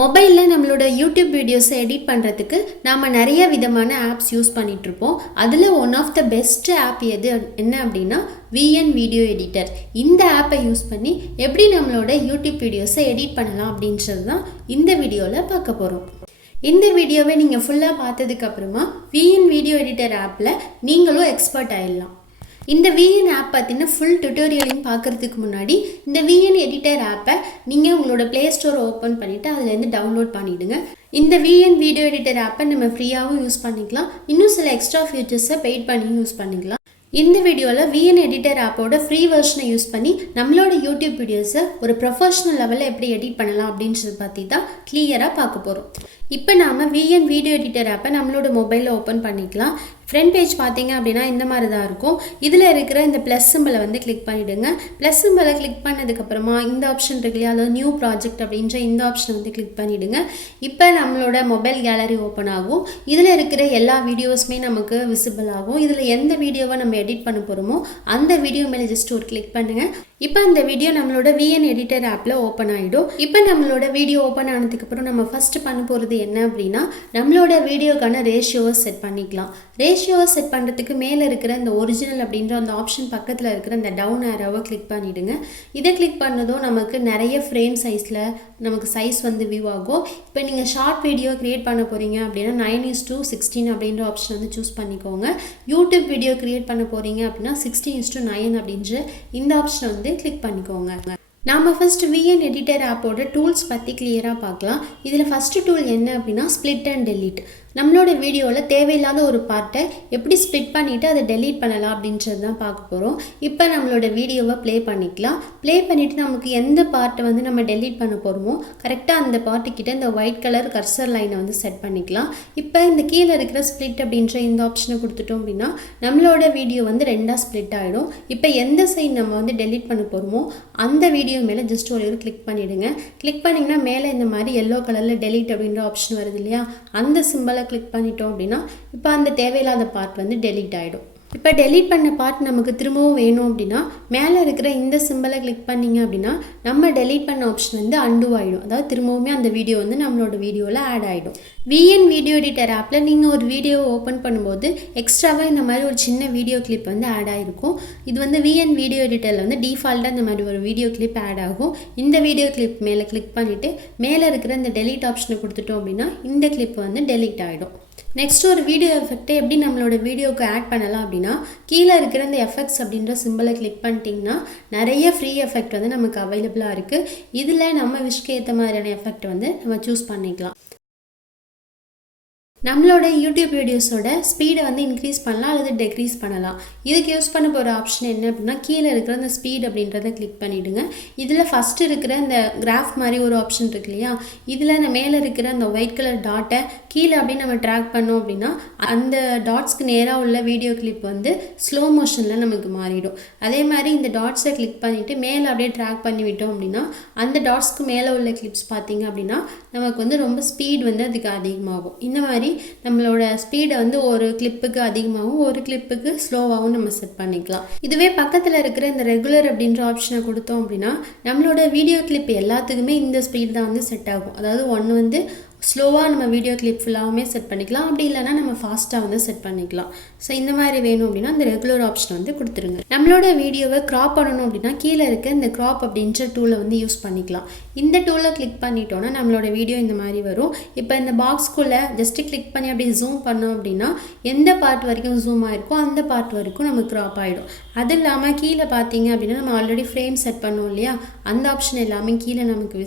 மொபைலில் நம்மளோட யூடியூப் வீடியோஸை எடிட் பண்ணுறதுக்கு நாம் நிறைய விதமான ஆப்ஸ் யூஸ் பண்ணிகிட்ருப்போம். அதில் one of the best app என்ன அப்படின்னா விஎன் வீடியோ எடிட்டர். இந்த ஆப்பை யூஸ் பண்ணி எப்படி நம்மளோட யூடியூப் வீடியோஸை எடிட் பண்ணலாம் அப்படின்றது தான் இந்த வீடியோவில் பார்க்க போகிறோம். இந்த வீடியோவை நீங்கள் ஃபுல்லாக பார்த்ததுக்கப்புறமா விஎன் வீடியோ எடிட்டர் ஆப்பில் நீங்களும் எக்ஸ்பர்ட் ஆகிடலாம். இந்த விஎன் ஆப் பார்த்தீங்கன்னா ஃபுல் டுட்டோரியலையும் பார்க்குறதுக்கு முன்னாடி இந்த விஎன் எடிட்டர் ஆப்பை நீங்கள் உங்களோட ப்ளே ஸ்டோரை ஓப்பன் பண்ணிவிட்டு அதுலேருந்து டவுன்லோட் பண்ணிவிடுங்க. இந்த விஎன் வீடியோ எடிட்டர் ஆப்பை நம்ம ஃப்ரீயாகவும் யூஸ் பண்ணிக்கலாம், இன்னும் சில எக்ஸ்ட்ரா ஃபீச்சர்ஸை பெய்ட் பண்ணியும் யூஸ் பண்ணிக்கலாம். இந்த வீடியோவில் விஎன் எடிட்டர் ஆப்போட ஃப்ரீ வெர்ஷனை யூஸ் பண்ணி நம்மளோட யூடியூப் வீடியோஸை ஒரு ப்ரொஃபஷ்னல் லெவலில் எப்படி எடிட் பண்ணலாம் அப்படின்றத பற்றி தான் கிளியராக பார்க்க போகிறோம். இப்போ நாம் விஎன் வீடியோ எடிட்டர் ஆப்பை நம்மளோட மொபைலில் ஓப்பன் பண்ணிக்கலாம். ஃப்ரண்ட் பேஜ் பார்த்தீங்க அப்படின்னா இந்த மாதிரி தான் இருக்கும். இதில் இருக்கிற இந்த ப்ளஸ் சிம்பிளை வந்து கிளிக் பண்ணிவிடுங்க. ப்ளஸ் சிம்பிளை கிளிக் பண்ணதுக்கப்புறமா இந்த ஆப்ஷன் இருக்கு இல்லையா, அதாவது நியூ ப்ராஜெக்ட் அப்படின்ற இந்த ஆப்ஷனை வந்து கிளிக் பண்ணிவிடுங்க. இப்போ நம்மளோட மொபைல் கேலரி ஓப்பன் ஆகும். இதில் இருக்கிற எல்லா வீடியோஸுமே நமக்கு விசிபிள் ஆகும். இதில் எந்த வீடியோவை நம்ம எடிட் பண்ண போகிறோமோ அந்த வீடியோ மேலே ஜஸ்ட் ஒரு கிளிக் பண்ணுங்கள். இப்போ இந்த வீடியோ நம்மளோட விஎன் எடிட்டர் ஆப்பில் ஓப்பன் ஆகிடும். இப்போ நம்மளோட வீடியோ ஓப்பன் ஆனதுக்கப்புறம் நம்ம ஃபஸ்ட்டு பண்ண போகிறது என்ன அப்படின்னா நம்மளோட வீடியோக்கான ரேஷியோவை செட் பண்ணிக்கலாம். ரேஷியோவை செட் பண்ணுறதுக்கு மேலே இருக்கிற இந்த ஒரிஜினல் அப்படின்ற அந்த ஆப்ஷன் பக்கத்தில் இருக்கிற இந்த டவுன் ஆரோவை கிளிக் பண்ணிவிடுங்க. இதை கிளிக் பண்ணதும் நமக்கு நிறைய ஃப்ரேம் சைஸில் நமக்கு சைஸ் வந்து வியூ ஆகும். இப்போ நீங்கள் ஷார்ட் வீடியோ க்ரியேட் பண்ண போகிறீங்க அப்படின்னா 9:16 அப்படின்ற ஆப்ஷன் வந்து சூஸ் பண்ணிக்கோங்க. யூடியூப் வீடியோ க்ரியேட் பண்ண போகிறீங்க அப்படின்னா 16:9 அப்படின்ற இந்த ஆப்ஷனை வந்து கிளிக் பண்ணிக்கோங்க. நாம் ஃபஸ்ட்டு விஎன் எடிட்டர் ஆப்போட டூல்ஸ் பற்றி கிளியராக பார்க்கலாம். இதில் ஃபஸ்ட்டு டூல் என்ன அப்படின்னா ஸ்ப்ளிட் அண்ட் டெலீட். நம்மளோட வீடியோவில் தேவையில்லாத ஒரு பார்ட்டை எப்படி ஸ்ப்ளிட் பண்ணிவிட்டு அதை டெலீட் பண்ணலாம் அப்படின்றது தான் பார்க்க போகிறோம். இப்போ நம்மளோட வீடியோவை ப்ளே பண்ணிக்கலாம். ப்ளே பண்ணிவிட்டு நமக்கு எந்த பார்ட்டை வந்து நம்ம டெலீட் பண்ண போகிறோமோ கரெக்டாக அந்த பார்ட்டுக்கிட்ட இந்த ஒயிட் கலர் கர்சர் லைனை வந்து செட் பண்ணிக்கலாம். இப்போ இந்த கீழே இருக்கிற ஸ்ப்ளிட் அப்படின்ற இந்த ஆப்ஷனை கொடுத்துட்டோம் அப்படின்னா நம்மளோட வீடியோ வந்து ரெண்டாக ஸ்ப்ளிட் ஆகிடும். இப்போ எந்த சைடு நம்ம வந்து டெலீட் பண்ண போகிறோமோ அந்த வீடியோ மேலே ஜஸ்ட் ஒரு கிளிக் பண்ணிவிடுங்க. கிளிக் பண்ணிங்கன்னா மேலே இந்த மாதிரி எல்லோ கலரில் டெலீட் அப்படின்ற ஆப்ஷன் வருது இல்லையா, அந்த சிம்பிளை கிளிக் பண்ணிட்டோம் அப்படின்னா இப்போ அந்த தேவையில்லாத பார்ட் வந்து டெலீட் ஆகிடும். இப்போ டெலீட் பண்ண பார்ட் நமக்கு திரும்பவும் வேணும் அப்படின்னா மேலே இருக்கிற இந்த சிம்பிளை கிளிக் பண்ணிங்க அப்படின்னா நம்ம டெலீட் பண்ண ஆப்ஷன் வந்து அண்டு ஆகிடும். அதாவது திரும்பவுமே அந்த வீடியோ வந்து நம்மளோட வீடியோவில் ஆட் ஆகிடும். விஎன் வீடியோ எடிட்டர் ஆப்பில் நீங்கள் ஒரு வீடியோ ஓப்பன் பண்ணும்போது எக்ஸ்ட்ராவாக இந்த மாதிரி ஒரு சின்ன வீடியோ கிளிப் வந்து ஆட் ஆகிருக்கும். இது வந்து விஎன் வீடியோ எடிட்டரில் வந்து டிஃபால்ட்டாக இந்த மாதிரி ஒரு வீடியோ கிளிப் ஆட் ஆகும். இந்த வீடியோ கிளிப் மேலே கிளிக் பண்ணிவிட்டு மேலே இருக்கிற இந்த டெலீட் ஆப்ஷனை கொடுத்துட்டோம் அப்படின்னா இந்த கிளிப் வந்து டெலீட் ஆகிடும். நெக்ஸ்ட் ஒரு வீடியோ எஃபெக்ட்டை எப்படி நம்மளோட வீடியோவுக்கு ஆட் பண்ணலாம் அப்படின்னா கீழே இருக்கிற இந்த எஃபெக்ட்ஸ் அப்படின்ற சிம்பிளை கிளிக் பண்ணிட்டீங்கன்னா நிறைய ஃப்ரீ எஃபெக்ட் வந்து நமக்கு அவைலபிளாக இருக்குது. இதில் நம்ம விஷக்கு ஏற்ற மாதிரியான எஃபெக்ட் வந்து நம்ம சூஸ் பண்ணிக்கலாம். நம்மளோட யூடியூப் வீடியோஸோட ஸ்பீடை வந்து இன்க்ரீஸ் பண்ணலாம் அல்லது டெக்ரீஸ் பண்ணலாம். இதுக்கு யூஸ் பண்ண போகிற ஆப்ஷன் என்ன அப்படின்னா கீழே இருக்கிற இந்த ஸ்பீட் அப்படின்றத கிளிக் பண்ணிவிடுங்க. இதில் ஃபஸ்ட்டு இருக்கிற இந்த கிராஃப் மாதிரி ஒரு ஆப்ஷன் இருக்கு இல்லையா, இதில் இந்த மேலே இருக்கிற அந்த ஒயிட் கலர் டாட்டை கீழே அப்படியே நம்ம ட்ராக் பண்ணோம் அப்படின்னா அந்த டாட்ஸ்க்கு நேராக உள்ள வீடியோ கிளிப் வந்து ஸ்லோ மோஷனில் நமக்கு மாறிடும். அதே மாதிரி இந்த டாட்ஸை கிளிக் பண்ணிவிட்டு மேலே அப்படியே ட்ராக் பண்ணி விட்டோம் அப்படின்னா அந்த டாட்ஸ்க்கு மேலே உள்ள கிளிப்ஸ் பார்த்திங்க அப்படின்னா நமக்கு வந்து ரொம்ப ஸ்பீட் வந்து அதுக்கு அதிகமாகும். இந்த மாதிரி நம்மளோட ஸ்பீடை வந்து ஒரு கிளிப்புக்கு அதிகமாகவும் ஒரு கிளிப்புக்கு ஸ்லோவாகவும் நம்ம செட் பண்ணிக்கலாம். இதுவே பக்கத்தில் இருக்கிற இந்த ரெகுலர் அப்படின்ற ஆப்ஷனை கொடுத்தோம் அப்படின்னா நம்மளோட வீடியோ கிளிப் எல்லாத்துக்குமே இந்த ஸ்பீட் தான் வந்து செட் ஆகும். அதாவது ஒன்று வந்து ஸ்லோவாக நம்ம வீடியோ கிளிப் ஃபுல்லாகவுமே செட் பண்ணிக்கலாம், அப்படி இல்லைனா நம்ம ஃபாஸ்ட்டாக வந்து செட் பண்ணிக்கலாம். ஸோ இந்த மாதிரி வேணும் அப்படின்னா இந்த ரெகுலர் ஆப்ஷன் வந்து கொடுத்துருங்க. நம்மளோட வீடியோவை க்ராப் பண்ணணும் அப்படின்னா கீழே இருக்க இந்த க்ராப் அப்படின்ற டூலை வந்து யூஸ் பண்ணிக்கலாம். இந்த டூலை கிளிக் பண்ணிட்டோன்னா நம்மளோட வீடியோ இந்த மாதிரி வரும். இப்போ இந்த பாக்ஸ்குள்ளே ஜஸ்ட்டு கிளிக் பண்ணி அப்படியே ஜூம் பண்ணோம் அப்படின்னா எந்த பார்ட் வரைக்கும் ஜூம் ஆகிருக்கோ அந்த பார்ட் வரைக்கும் நமக்கு க்ராப் ஆகிடும். அது இல்லாமல் கீழே பார்த்தீங்க அப்படின்னா நம்ம ஆல்ரெடி ஃப்ரேம் செட் பண்ணோம் இல்லையா, அந்த ஆப்ஷன் எல்லாமே கீழே நமக்கு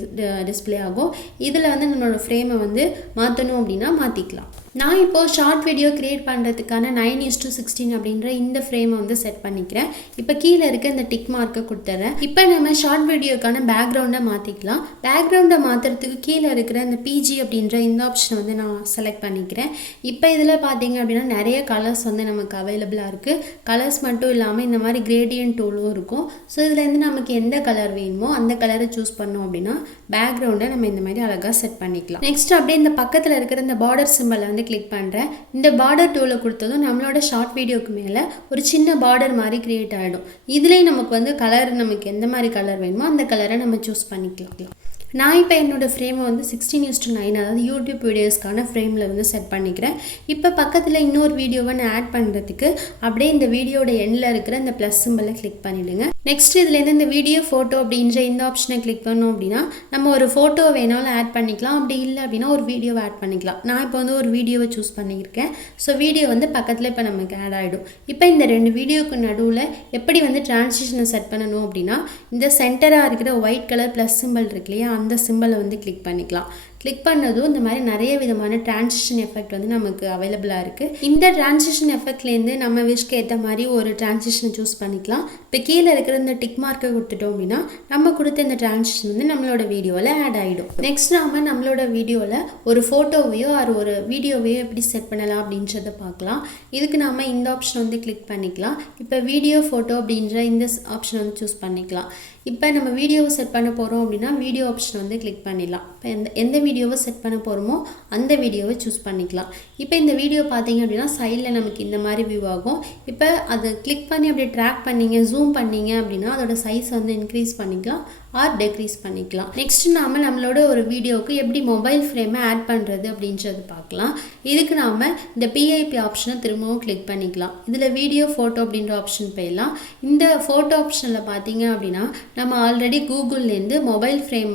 டிஸ்பிளே ஆகும். இதில் வந்து நம்மளோட ஃப்ரேமை வந்து மாற்றணும் அப்படின்னா மாற்றிக்கலாம். நான் இப்போது ஷார்ட் வீடியோ க்ரியேட் பண்ணுறதுக்கான 9:16 அப்படின்ற இந்த ஃப்ரேமை வந்து செட் பண்ணிக்கிறேன். இப்போ கீழே இருக்க இந்த டிக் மார்க்கை கொடுத்துட்றேன். இப்போ நம்ம ஷார்ட் வீடியோக்கான பேக்ரவுண்டை மாற்றிக்கலாம். பேக்ரவுண்டை மாற்றுறதுக்கு கீழே இருக்கிற இந்த பிஜி அப்படின்ற இந்த ஆப்ஷனை வந்து நான் செலக்ட் பண்ணிக்கிறேன். இப்போ இதில் பார்த்தீங்க அப்படின்னா நிறைய கலர்ஸ் வந்து நமக்கு அவைலபிளாக இருக்குது. கலர்ஸ் மட்டும் இல்லாமல் இந்த மாதிரி கிரேடியன்ட் டூலும் இருக்கும். ஸோ இதுலேருந்து நமக்கு எந்த கலர் வேணுமோ அந்த கலரை சூஸ் பண்ணோம் அப்படின்னா பேக்ரவுண்டை நம்ம இந்த மாதிரி அழகாக செட் பண்ணிக்கலாம். நெக்ஸ்ட் அப்படியே இந்த பக்கத்தில் இருக்கிற இந்த பார்டர் சிம்பிளை வந்து கிளிக் பண்ணுறேன். இந்த பார்டர் டூலை கொடுத்ததும் நம்மளோட ஷார்ட் வீடியோக்கு மேலே ஒரு சின்ன பார்டர் மாதிரி கிரியேட் ஆகிடும். இதுலேயும் நமக்கு வந்து கலர் நமக்கு எந்த மாதிரி கலர் வேணுமோ அந்த கலரை நம்ம சூஸ் பண்ணிக்கலாம். நான் இப்போ என்னோடய ஃப்ரேமை வந்து 16:9, அதாவது யூடியூப் வீடியோஸ்க்கான ஃப்ரேமில் வந்து செட் பண்ணிக்கிறேன். இப்போ பக்கத்தில் இன்னொரு வீடியோவை நான் ஆட் பண்ணுறதுக்கு அப்படியே இந்த வீடியோட எண்டில் இருக்கிற இந்த ப்ளஸ் சிம்பிளை கிளிக் பண்ணிவிடுங்க. நெக்ஸ்ட் இதுலேருந்து இந்த வீடியோ ஃபோட்டோ அப்படின்ற இந்த ஆப்ஷனை கிளிக் பண்ணோம் அப்படின்னா நம்ம ஒரு ஃபோட்டோ வேணாலும் ஆட் பண்ணிக்கலாம், அப்படி இல்லை அப்படின்னா ஒரு வீடியோவை ஆட் பண்ணிக்கலாம். நான் இப்போ வந்து ஒரு வீடியோவை சூஸ் பண்ணியிருக்கேன். ஸோ வீடியோ வந்து பக்கத்தில் இப்போ நமக்கு ஆட் ஆகிடும். இப்போ இந்த 2 வீடியோக்கு நடுவில் எப்படி வந்து டிரான்சிஷனை செட் பண்ணணும் அப்படின்னா இந்த சென்டராக இருக்கிற ஒயிட் கலர் ப்ளஸ் சிம்பிள் இருக்கு இல்லையா, அந்த சிம்பிளை வந்து கிளிக் பண்ணிக்கலாம். கிளிக் பண்ணதும் இந்த மாதிரி நிறைய விதமான டிரான்சிஷன் எஃபெக்ட் வந்து நமக்கு அவைலபிளாக இருக்குது. இந்த டிரான்சிஷன் எஃபெக்ட்லேருந்து நம்ம விஷக்கு ஏற்ற மாதிரி ஒரு டிரான்சிஷனை சூஸ் பண்ணிக்கலாம். இப்போ கீழே இருக்கிற இந்த டிக் மார்க்கை கொடுத்துட்டோம் அப்படின்னா நம்ம கொடுத்த இந்த டிரான்சிஷன் வந்து நம்மளோட வீடியோவில் ஆட் ஆகிடும். நெக்ஸ்ட் நாம நம்மளோட வீடியோவில் ஒரு ஃபோட்டோவையோ ஒரு வீடியோவையோ எப்படி செட் பண்ணலாம் அப்படின்றத பார்க்கலாம். இதுக்கு நாம் இந்த ஆப்ஷன் வந்து கிளிக் பண்ணிக்கலாம். இப்போ வீடியோ ஃபோட்டோ அப்படின்ற இந்த ஆப்ஷன் வந்து சூஸ் பண்ணிக்கலாம். இப்போ நம்ம வீடியோவை செட் பண்ண போகிறோம் அப்படின்னா வீடியோ ஆப்ஷன் வந்து கிளிக் பண்ணிடலாம். இப்போ எந்த வீடியோவை செட் பண்ண போகிறோமோ அந்த வீடியோவை சூஸ் பண்ணிக்கலாம். இப்போ இந்த வீடியோ பார்த்தீங்க அப்படின்னா சைடில் நமக்கு இந்த மாதிரி வியூ ஆகும். இப்போ அதை கிளிக் பண்ணி அப்படியே ட்ராக் பண்ணிங்க, ஜூம் பண்ணிங்க அப்படின்னா அதோட சைஸ் வந்து இன்க்ரீஸ் பண்ணிக்கலாம் ஆர் டெக்ரீஸ் பண்ணிக்கலாம். நெக்ஸ்ட் நாம் நம்மளோட ஒரு வீடியோவுக்கு எப்படி மொபைல் ஃப்ரேமை ஆட் பண்ணுறது அப்படின்றது பார்க்கலாம். இதுக்கு நாம் இந்த பிஐபி ஆப்ஷனை திரும்பவும் கிளிக் பண்ணிக்கலாம். இதில் வீடியோ ஃபோட்டோ அப்படின்ற ஆப்ஷன் போயிடலாம். இந்த ஃபோட்டோ ஆப்ஷனில் பார்த்தீங்க அப்படின்னா நம்ம ஆல்ரெடி கூகுள்லேருந்து மொபைல் ஃப்ரேம்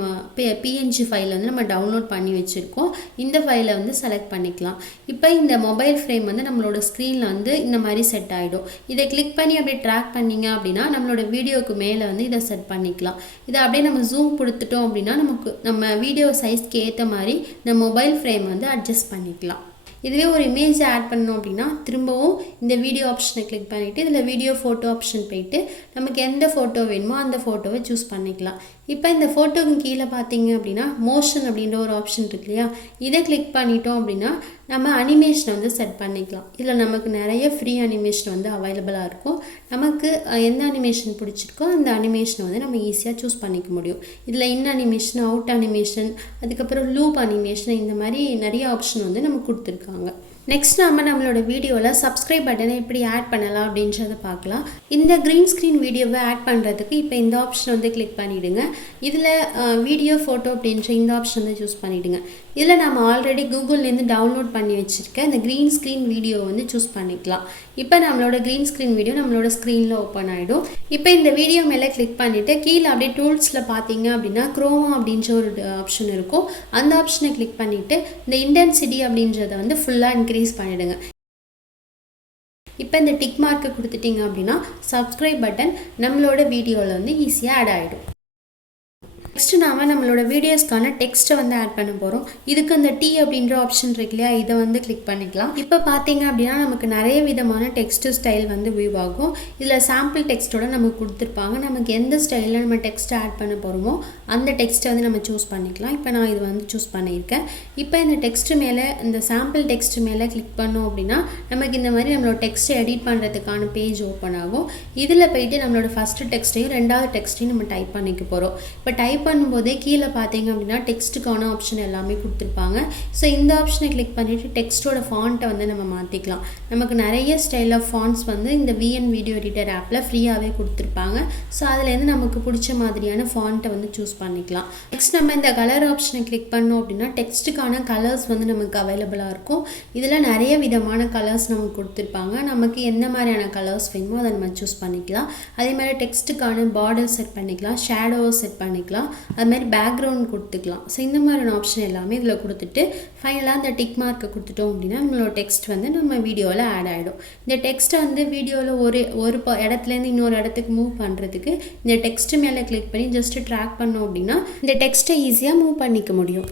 பிஎன்ஜி ஃபைல் வந்து நம்ம டவுன்லோட் பண்ணி வச்சுருக்கோம். இந்த ஃபைலை வந்து செலக்ட் பண்ணிக்கலாம். இப்போ இந்த மொபைல் ஃப்ரேம் வந்து நம்மளோட ஸ்க்ரீனில் வந்து இந்த மாதிரி செட் ஆகிடும். இதை கிளிக் பண்ணி அப்படியே ட்ராக் பண்ணிங்க அப்படின்னா நம்மளோட வீடியோவுக்கு மேலே வந்து இதை செட் பண்ணிக்கலாம். இதை அப்படியே நம்ம ஜூம் கொடுத்துட்டோம் அப்படின்னா நம்ம வீடியோ சைஸ்க்கு ஏற்ற மாதிரி இந்த மொபைல் ஃப்ரேம் வந்து அட்ஜஸ்ட் பண்ணிக்கலாம். இதுவே ஒரு இமேஜ் ஆட் பண்ணோம் அப்படின்னா திரும்பவும் இந்த வீடியோ ஆப்ஷனை கிளிக் பண்ணிவிட்டு இதில் வீடியோ ஃபோட்டோ ஆப்ஷன் போயிட்டு நமக்கு எந்த ஃபோட்டோ வேணுமோ அந்த ஃபோட்டோவை சூஸ் பண்ணிக்கலாம். இப்போ இந்த ஃபோட்டோவுக்கு கீழே பார்த்தீங்க அப்படின்னா மோஷன் அப்படின்ற ஒரு ஆப்ஷன் இருக்கு இல்லையா, இதை கிளிக் பண்ணிட்டோம் அப்படின்னா நம்ம அனிமேஷனை வந்து செட் பண்ணிக்கலாம். இதில் நமக்கு நிறைய ஃப்ரீ அனிமேஷன் வந்து அவைலபிளாக இருக்கும். நமக்கு எந்த அனிமேஷன் பிடிச்சிருக்கோ அந்த அனிமேஷனை வந்து நம்ம ஈஸியாக சூஸ் பண்ணிக்க முடியும். இதில் இன் அனிமேஷன், அவுட் அனிமேஷன், அதுக்கப்புறம் லூப் அனிமேஷன், இந்த மாதிரி நிறைய ஆப்ஷன் வந்து நமக்கு கொடுத்துருக்காங்க. நெக்ஸ்ட் நம்மளோட வீடியோவில் சப்ஸ்கிரைப் பட்டனை எப்படி ஆட் பண்ணலாம் அப்படின்றத பார்க்கலாம். இந்த க்ரீன் ஸ்க்ரீன் வீடியோவை ஆட் பண்ணுறதுக்கு இப்போ இந்த ஆப்ஷன் வந்து கிளிக் பண்ணிவிடுங்க. இதில் வீடியோ ஃபோட்டோ அப்படின்ற இந்த ஆப்ஷன் வந்து சூஸ் பண்ணிவிடுங்க. இதில் நம்ம ஆல்ரெடி கூகுள்லேருந்து டவுன்லோட் பண்ணி வச்சுருக்க இந்த க்ரீன் ஸ்க்ரீன் வீடியோ வந்து சூஸ் பண்ணிக்கலாம். இப்போ நம்மளோட க்ரீன் ஸ்க்ரீன் வீடியோ நம்மளோட ஸ்க்ரீனில் ஓப்பன் ஆகிடும். இப்போ இந்த வீடியோ மேலே கிளிக் பண்ணிவிட்டு கீழே அப்படியே டூல்ஸில் பார்த்தீங்க அப்படின்னா குரோமா அப்படின்ற ஒரு ஆப்ஷன் இருக்கும். அந்த ஆப்ஷனை கிளிக் பண்ணிவிட்டு இந்த இன்டென்சிட்டி அப்படின்றத வந்து ஃபுல்லாக இன்க்ரீஸ் பண்ணிவிடுங்க. இப்போ இந்த டிக் மார்க்கை கொடுத்துட்டிங்க அப்படின்னா சப்ஸ்கிரைப் பட்டன் நம்மளோட வீடியோவில் வந்து ஈஸியாக ஆட் ஆகிடும். நெக்ஸ்ட்டு நாம் நம்மளோட வீடியோஸ்க்கான டெக்ஸ்ட்டை வந்து ஆட் பண்ண போகிறோம். இதுக்கு அந்த டி அப்படின்ற ஆப்ஷன் இருக்கு இல்லையா, இதை வந்து கிளிக் பண்ணிக்கலாம். இப்போ பார்த்தீங்க அப்படின்னா நமக்கு நிறைய விதமான டெக்ஸ்ட் ஸ்டைல் வந்து வியூ ஆகும். இதில் சாம்பிள் டெக்ஸ்ட்டோட நமக்கு கொடுத்துருப்பாங்க. நமக்கு எந்த ஸ்டைலில் நம்ம டெக்ஸ்ட்டை ஆட் பண்ண போகிறோமோ அந்த டெக்ஸ்ட்டை வந்து நம்ம சூஸ் பண்ணிக்கலாம். இப்போ நான் இது வந்து சூஸ் பண்ணியிருக்கேன். இப்போ இந்த டெக்ஸ்ட்டு மேலே, இந்த சாம்பிள் டெக்ஸ்ட் மேலே கிளிக் பண்ணோம் அப்படின்னா நமக்கு இந்த மாதிரி நம்மளோட டெக்ஸ்ட்டை எடிட் பண்ணுறதுக்கான பேஜ் ஓப்பன் ஆகும். இதில் போயிட்டு நம்மளோட ஃபஸ்ட்டு டெக்ஸ்ட்டையும் ரெண்டாவது டெக்ஸ்ட்டையும் நம்ம டைப் பண்ணிக்க போகிறோம். இப்போ டைப் பண்ணும்போதே கீழே பார்த்தீங்க அப்படின்னா டெக்ஸ்ட்டுக்கான ஆப்ஷன் எல்லாமே கொடுத்துருப்பாங்க. ஸோ இந்த ஆப்ஷனை கிளிக் பண்ணிவிட்டு டெக்ஸ்ட்டோட ஃபாண்ட்டை வந்து நம்ம மாற்றிக்கலாம். நமக்கு நிறைய ஸ்டைல் ஆஃப் ஃபாண்ட்ஸ் வந்து இந்த விஎன் வீடியோ எடிட்டர் ஆப்பில் ஃப்ரீயாகவே கொடுத்துருப்பாங்க. ஸோ அதுலேருந்து நமக்கு பிடிச்ச மாதிரியான ஃபாண்ட்டை வந்து சூஸ் பண்ணிக்கலாம். நெக்ஸ்ட் நம்ம இந்த கலர் ஆப்ஷனை கிளிக் பண்ணோம் அப்படின்னா டெக்ஸ்ட்டுக்கான கலர்ஸ் வந்து நமக்கு அவைலபிளாக இருக்கும். இதில் நிறைய விதமான கலர்ஸ் நமக்கு கொடுத்துருப்பாங்க. நமக்கு எந்த மாதிரியான கலர்ஸ் வேணுமோ அதை நம்ம சூஸ் பண்ணிக்கலாம். அதே மாதிரி டெக்ஸ்ட்டுக்கான பார்டர் செட் பண்ணிக்கலாம், ஷேடோ செட் பண்ணிக்கலாம், அது மாதிரி பேக்ரவுண்ட் கொடுத்துக்கலாம். ஸோ இந்த மாதிரியான ஆப்ஷன் எல்லாமே இதில் கொடுத்துட்டு ஃபைனலாக இந்த டிக் மார்க்கை கொடுத்துட்டோம் அப்படின்னா நம்மளோட டெக்ஸ்ட் வந்து நம்ம வீடியோவில் ஆட் ஆகிடும். இந்த டெக்ஸ்ட்டை வந்து வீடியோவில் ஒரு இடத்துலேருந்து இன்னொரு இடத்துக்கு மூவ் பண்ணுறதுக்கு இந்த டெக்ஸ்ட்டு மேலே கிளிக் பண்ணி ஜஸ்ட்டு ட்ராக் பண்ணோம் அப்படின்னா இந்த டெக்ஸ்ட்டை ஈஸியாக மூவ் பண்ணிக்க முடியும்.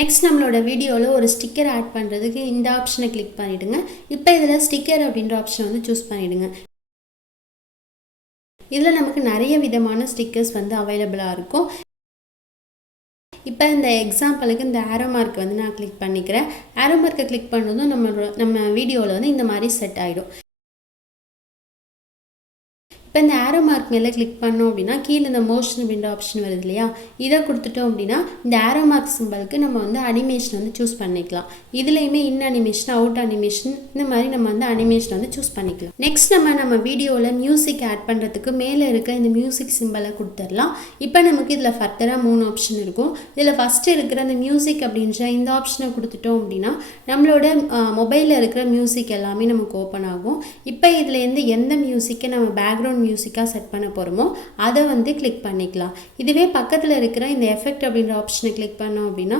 நெக்ஸ்ட் நம்மளோட வீடியோவில் ஒரு ஸ்டிக்கர் ஆட் பண்ணுறதுக்கு இந்த ஆப்ஷனை கிளிக் பண்ணிவிடுங்க. இப்போ இதில் ஸ்டிக்கர் அப்படின்ற ஆப்ஷனை வந்து சூஸ் பண்ணிவிடுங்க. இதில் நமக்கு நிறைய விதமான ஸ்டிக்கர்ஸ் வந்து அவைலபிளாக இருக்கும். இப்போ இந்த எக்ஸாம்பிளுக்கு இந்த ஆரோ மார்க் வந்து நான் கிளிக் பண்ணிக்கிறேன். ஆரோ மார்க்கை கிளிக் பண்ணதும் நம்ம வீடியோவில் வந்து இந்த மாதிரி செட் ஆகிடும். இப்போ இந்த ஆரோ மார்க் மேலே கிளிக் பண்ணோம் அப்படின்னா கீழே இந்த மோஷன் அப்படின்ற ஆப்ஷன் வருது இல்லையா, இதை கொடுத்துட்டோம் அப்படின்னா இந்த ஆரோ மார்க் சிம்பிளுக்கு நம்ம வந்து அனிமேஷன் வந்து சூஸ் பண்ணிக்கலாம். இதுலேயுமே இன் அனிமேஷன், அவுட் அனிமேஷன், இந்த மாதிரி நம்ம வந்து அனிமேஷன் வந்து சூஸ் பண்ணிக்கலாம். நெக்ஸ்ட் நம்ம வீடியோவில் மியூசிக் ஆட் பண்ணுறதுக்கு மேலே இருக்க இந்த மியூசிக் சிம்பிளை கொடுத்துடலாம். இப்போ நமக்கு இதில் ஃபர்தராக 3 ஆப்ஷன் இருக்கும். இதில் ஃபஸ்ட்டு இருக்கிற அந்த மியூசிக் அப்படின்ற இந்த ஆப்ஷனை கொடுத்துட்டோம் அப்படின்னா நம்மளோட மொபைலில் இருக்கிற மியூசிக் எல்லாமே நமக்கு ஓப்பன் ஆகும். இப்போ இதுலேருந்து எந்த மியூசிக்கை நம்ம பேக்ரவுண்ட் மியூசிக்காக செட் பண்ண போகிறோமோ அதை வந்து கிளிக் பண்ணிக்கலாம். இதுவே பக்கத்தில் இருக்கிற இந்த எஃபெக்ட் அப்படின்ற ஆப்ஷனை கிளிக் பண்ணோம் அப்படின்னா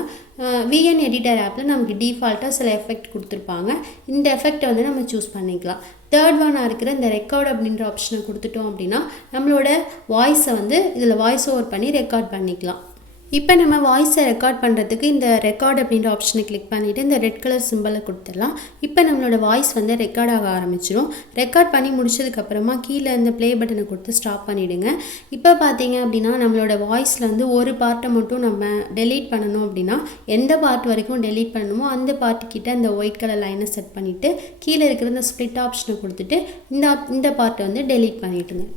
விஎன் எடிட்டர் ஆப்பில் நமக்கு டிஃபால்ட்டாக சில எஃபெக்ட் கொடுத்துருப்பாங்க. இந்த எஃபெக்டை வந்து நம்ம சூஸ் பண்ணிக்கலாம். தேர்ட் ஒன்னாக இருக்கிற இந்த ரெக்கார்ட் அப்படின்ற ஆப்ஷனை கொடுத்துட்டோம் அப்படின்னா நம்மளோட வாய்ஸை வந்து இதில் வாய்ஸ் ஓவர் பண்ணி ரெக்கார்ட் பண்ணிக்கலாம். இப்போ நம்ம வாய்ஸை ரெக்கார்ட் பண்ணுறதுக்கு இந்த ரெக்கார்ட் அப்படின்ற ஆப்ஷனை கிளிக் பண்ணிவிட்டு இந்த ரெட் கலர் சிம்பிளை கொடுத்துடலாம். இப்போ நம்மளோட வாய்ஸ் வந்து ரெக்கார்ட் ஆக ஆரம்பிச்சிடும். ரெக்கார்ட் பண்ணி முடிச்சதுக்கப்புறமா கீழே இந்த ப்ளே பட்டனை கொடுத்து ஸ்டாப் பண்ணிவிடுங்க. இப்போ பார்த்தீங்க அப்படின்னா நம்மளோட வாய்ஸில் வந்து ஒரு பார்ட்டை மட்டும் நம்ம டெலீட் பண்ணணும் அப்படின்னா எந்த பார்ட் வரைக்கும் டெலீட் பண்ணணுமோ அந்த பார்ட்டுக்கிட்ட இந்த ஒயிட் கலர் லைனை செட் பண்ணிவிட்டு கீழே இருக்கிற இந்த ஸ்ப்ளிட் ஆப்ஷனை கொடுத்துட்டு இந்த பார்ட்டை வந்து டெலீட் பண்ணிவிட்டுங்க.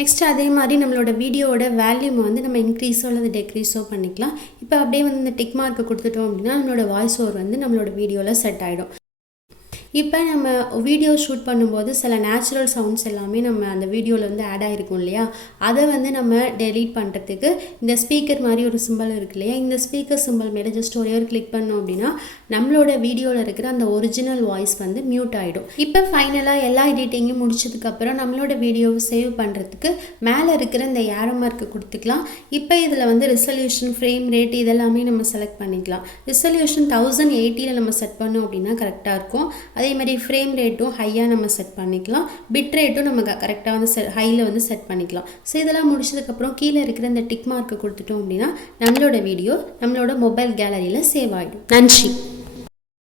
நெக்ஸ்ட் அதே மாதிரி நம்மளோட வீடியோவோட வேல்யூம் வந்து நம்ம இன்க்ரீஸோ அல்லது டெக்ரீஸோ பண்ணிக்கலாம். இப்போ அப்படியே வந்து இந்த டிக் மார்க்கை கொடுத்துட்டோம் அப்படின்னா நம்மளோட வாய்ஸ் ஓவர் வந்து நம்மளோட வீடியோவில் செட் ஆகிடும். இப்போ நம்ம வீடியோ ஷூட் பண்ணும்போது சில நேச்சுரல் சவுண்ட்ஸ் எல்லாமே நம்ம அந்த வீடியோவில் வந்து ஆட் ஆகிருக்கும் இல்லையா, அதை வந்து நம்ம டெலீட் பண்ணுறதுக்கு இந்த ஸ்பீக்கர் மாதிரி ஒரு சிம்பிள் இருக்குது இல்லையா, இந்த ஸ்பீக்கர் சிம்பிள் மேலே ஜஸ்ட் ஒரே ஒரு கிளிக் பண்ணோம் அப்படின்னா நம்மளோட வீடியோவில் இருக்கிற அந்த ஒரிஜினல் வாய்ஸ் வந்து மியூட் ஆகிடும். இப்போ ஃபைனலாக எல்லா எடிட்டிங்கும் முடிச்சதுக்கப்புறம் நம்மளோட வீடியோவை சேவ் பண்ணுறதுக்கு மேலே இருக்கிற இந்த ஏரோ மார்க்கை கொடுத்துக்கலாம். இப்போ இதில் வந்து ரிசல்யூஷன், ஃப்ரேம் ரேட் இதெல்லாமே நம்ம செலக்ட் பண்ணிக்கலாம். ரிசல்யூஷன் 1080 நம்ம செட் பண்ணோம் அப்படின்னா கரெக்டாக இருக்கும். அதே மாதிரி ஃப்ரேம் ரேட்டும் ஹையாக நம்ம செட் பண்ணிக்கலாம். பிட் ரேட்டும் நம்ம கரெக்டாக வந்து ஹையில் வந்து செட் பண்ணிக்கலாம். ஸோ இதெல்லாம் முடிச்சதுக்கப்புறம் கீழே இருக்கிற இந்த டிக் மார்க்கை கொடுத்துட்டோம் அப்படின்னா நம்மளோட வீடியோ நம்மளோட மொபைல் கேலரியில் சேவ் ஆகிடும். நன்றி.